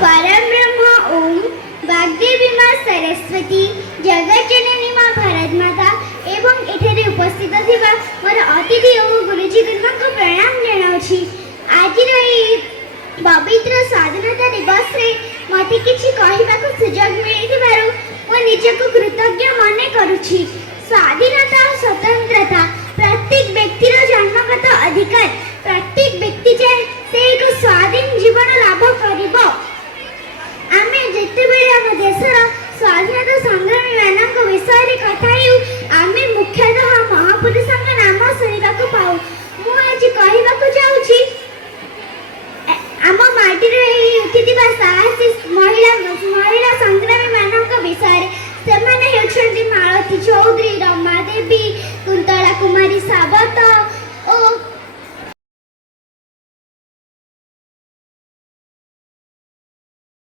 परब्रह्म ओम वाग्देवी माँ सरस्वती जगज्जननी माँ भारत माता एवं एଠାରେ उपस्थित थिबा मोर अतिथि और गुरुजी गुरुमांको प्रणाम जनाउछि। आजिर एई पवित्र स्वाधीनता दिवस रे मते किछि कहिबाको सुजोग मिलिथिबारु मो निजको कृतज्ञ मने करूछि।